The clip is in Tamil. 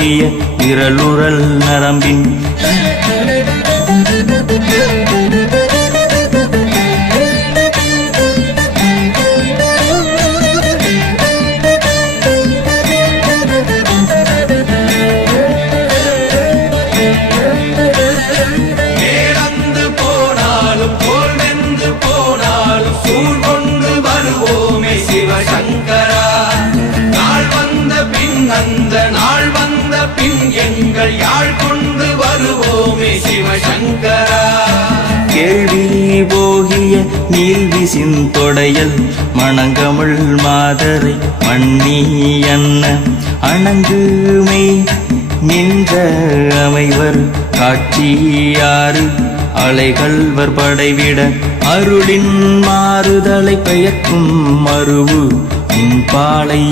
போகிய விரலுறல் நரம்பின் எங்கள் யாழ் கொண்டு வருவோமே சிவசங்கரா. கேள்வி போகிய நீல்விசின் தொடையல் மணங்கமிழ் மாதரை மண்ணி அன்ன அணங்குமே நின்ற அமைவர் காட்சியாறு அலைகள்வர் படைவிட அருளின் மாறுதலை பெயர்க்கும் மருவு பாலை